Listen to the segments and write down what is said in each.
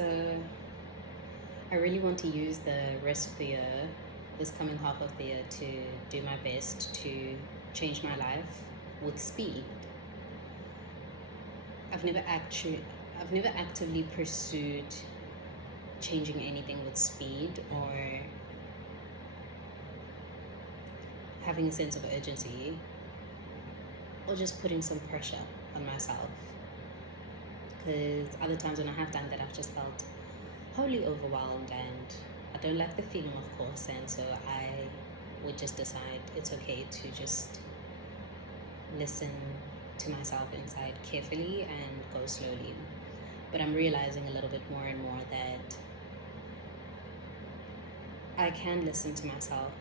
So I really want to use the rest of the year, this coming half of the year, to do my best to change my life with speed. I've never actively pursued changing anything with speed or having a sense of urgency or just putting some pressure on myself. Because other times when I have done that, I've just felt wholly overwhelmed, and I don't like the feeling, of course, and so I would just decide it's okay to just listen to myself inside carefully and go slowly. But I'm realizing a little bit more and more that I can listen to myself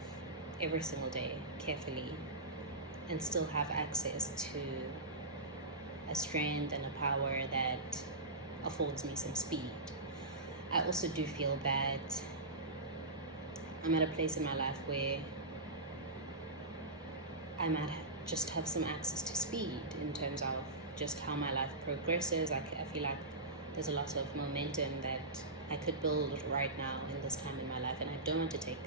every single day carefully and still have access to a strength and a power that affords me some speed. I also do feel that I'm at a place in my life where I might just have some access to speed in terms of just how my life progresses. I feel like there's a lot of momentum that I could build right now in this time in my life, and I don't want to take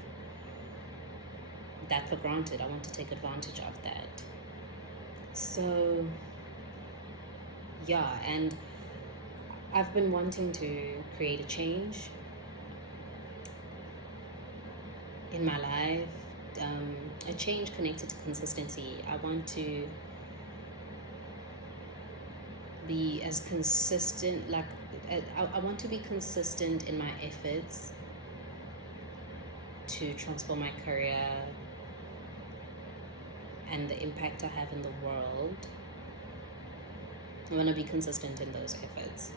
that for granted. I want to take advantage of that. So yeah, and I've been wanting to create a change in my life, a change connected to consistency. I want to be as consistent, I want to be consistent in my efforts to transform my career and the impact I have in the world. I want to be consistent in those efforts.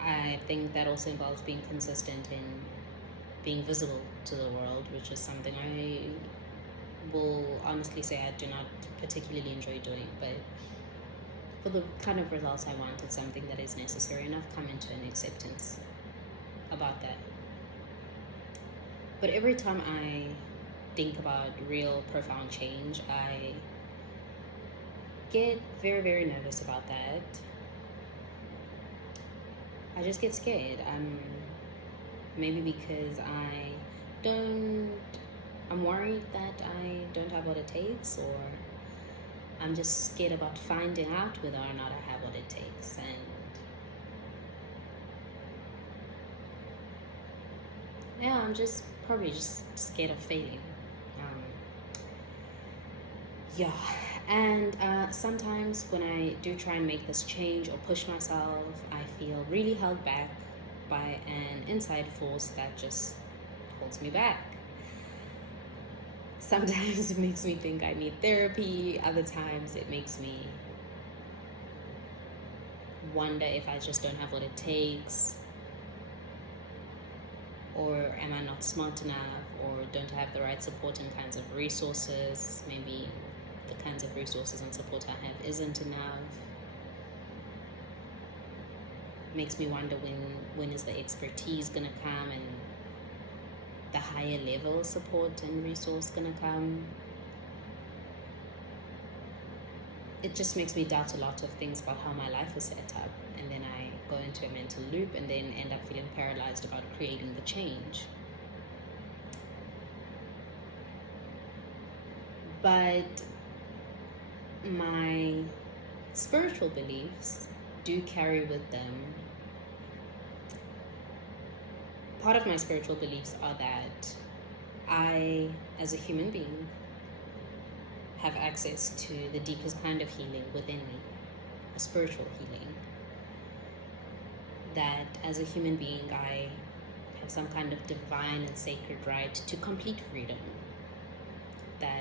I think that also involves being consistent in being visible to the world, which is something I will honestly say I do not particularly enjoy doing, but for the kind of results I want, it's something that is necessary, and I've come into an acceptance about that. But every time I think about real profound change, I get very, very nervous about that. I just get scared. Maybe because I'm worried that I don't have what it takes, or I'm just scared about finding out whether or not I have what it takes. And yeah, I'm just probably just scared of failing. Yeah, and sometimes when I do try and make this change or push myself, I feel really held back by an inside force that just holds me back. Sometimes it makes me think I need therapy, other times it makes me wonder if I just don't have what it takes, or am I not smart enough, or don't I have the right support and kinds of resources. Maybe the kinds of resources and support I have isn't enough. Makes me wonder when is the expertise gonna come, and the higher level of support and resource gonna come. It just makes me doubt a lot of things about how my life is set up, and then I go into a mental loop and then end up feeling paralyzed about creating the change. But my spiritual beliefs do carry with them. Part of my spiritual beliefs are that I, as a human being, have access to the deepest kind of healing within me, a spiritual healing. That as a human being, I have some kind of divine and sacred right to complete freedom. That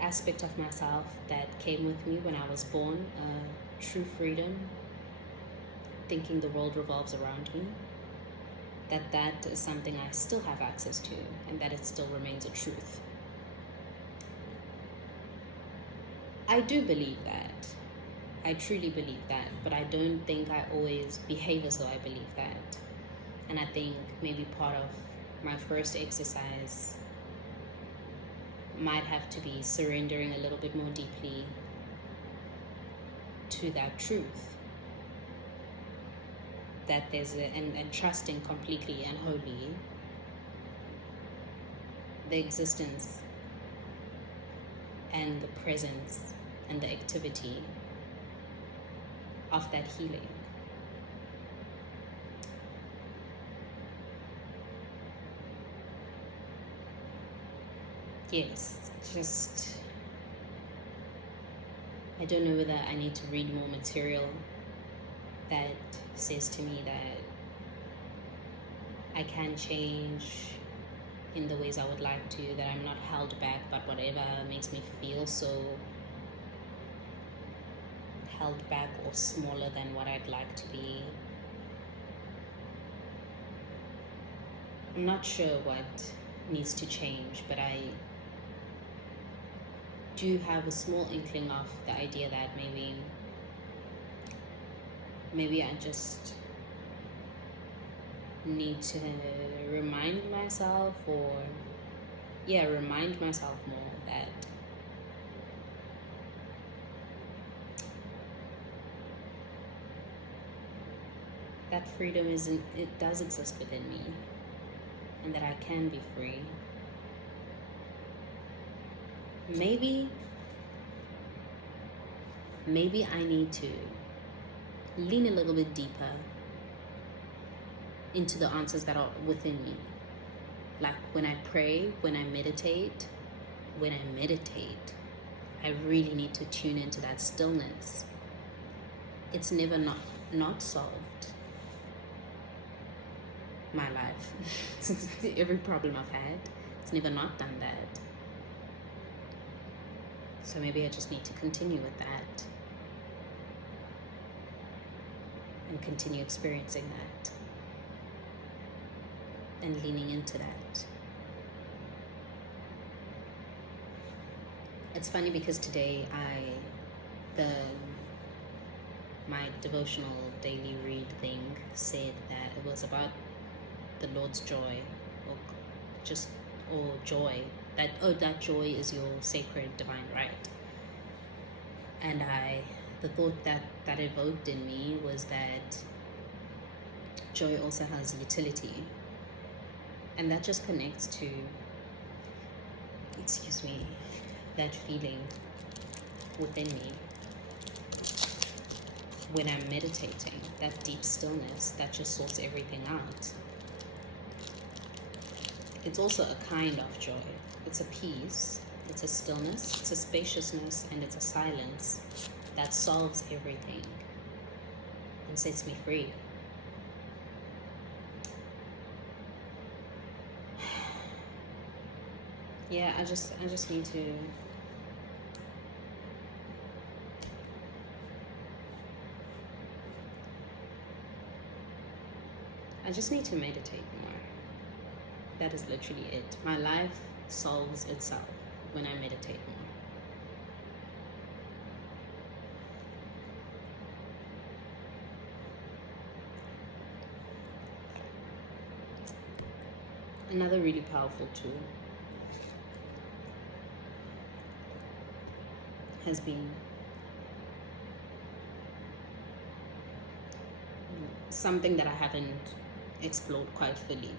aspect of myself that came with me when I was born, true freedom, thinking the world revolves around me, that is something I still have access to, and that it still remains a truth. I do believe that. I truly believe that, but I don't think I always behave as though I believe that. And I think maybe part of my first exercise might have to be surrendering a little bit more deeply to that truth. that there's and trusting completely and wholly the existence and the presence and the activity of that healing. Yes, just I don't know whether I need to read more material that says to me that I can change in the ways I would like to, that I'm not held back by whatever makes me feel so held back or smaller than what I'd like to be. I'm not sure what needs to change, but I do have a small inkling of the idea that maybe I just need to remind myself more that freedom does exist within me, and that I can be free. Maybe I need to lean a little bit deeper into the answers that are within me. Like when I pray, when I meditate, I really need to tune into that stillness. It's never not solved my life. Every problem I've had, it's never not done that. So maybe I just need to continue with that and continue experiencing that and leaning into that. It's funny because today my devotional daily read thing said that it was about the Lord's joy, or joy, that joy is your sacred divine right. And the thought that evoked in me was that joy also has utility, and that just connects to that feeling within me when I'm meditating, that deep stillness that just sorts everything out. It's also a kind of joy. It's a peace, it's a stillness, it's a spaciousness, and it's a silence that solves everything and sets me free. Yeah, I just need to meditate more. That is literally it. My life solves itself when I meditate more. Another really powerful tool has been something that I haven't explored quite fully.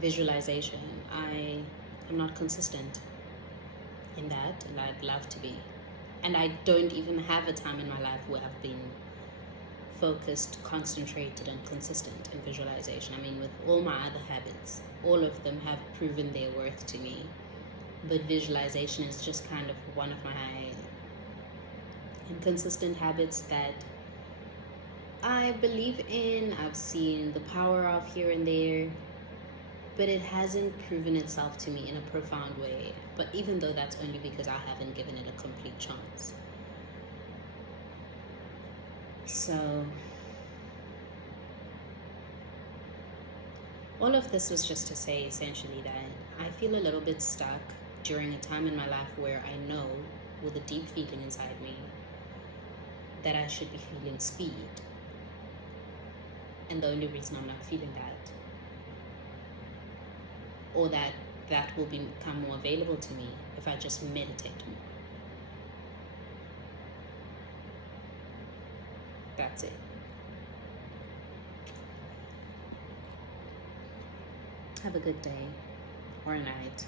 Visualization. I am not consistent in that, and I'd love to be. And I don't even have a time in my life where I've been focused, concentrated, and consistent in visualization. I mean, with all my other habits, all of them have proven their worth to me. But visualization is just kind of one of my inconsistent habits that I believe in, I've seen the power of here and there, but it hasn't proven itself to me in a profound way. But even though that's only because I haven't given it a complete chance. So all of this was just to say essentially that I feel a little bit stuck during a time in my life where I know with a deep feeling inside me that I should be feeling speed. And the only reason I'm not feeling that, or that will become more available to me if I just meditate more. That's it. Have a good day or night.